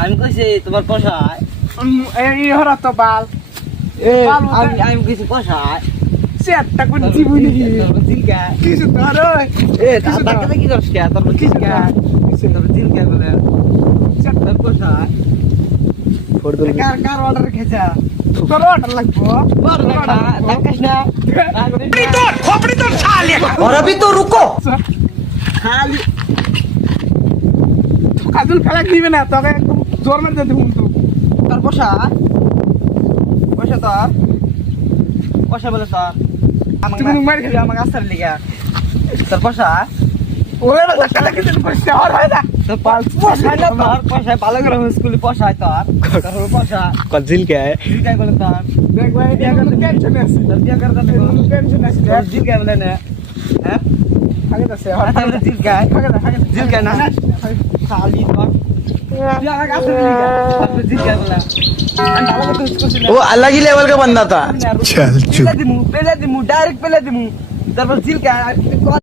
আমি কইছি তোমার পোষায় এই হরা তো বাল আমি কইছি পোষায় সেটটা কোন জীবনী জিলকা কিছু তোর এ তাকে কি করছ কে তোর জিলকা তোর জিলকা বলে তোর পোষায় কার অর্ডার খেছা তোর অর্ডার লাগবো তাকাস না खोपड़ी तो छा लिया और अभी तो रुको खाली কাজল ফেলা দিবে না তবে একদম জোর মেরে দিতে হুম তো তোর পোষা পোষা তোর পোষা বলে তোর তুমি মার খেয়ে আমাকে আসার লিগা তোর পোষা ওরে না কাটা কিছু করছে আর হয় না তোর পোষায় না তোর পোষায় ভালো করে স্কুলে পোষায় তোর তোর পোষা কজিল কে জিলকা বলে তোর দেখ ভাই বিয়া করতে টেনশন আছে তোর বিয়া করতে টেনশন আছে তোর জিলকা বলে না হ্যাঁ আগে আছে আর তাহলে জিলকা জিলকা না খালি তোর বিয়া আসার লিগা তোর জিলকা বলে আমি ভালো করে স্কুলে वो अलग ही लेवल का बंदा था चल चुप पेले दिमु डायरेक्ट पेले दिमु তারপর জিলকা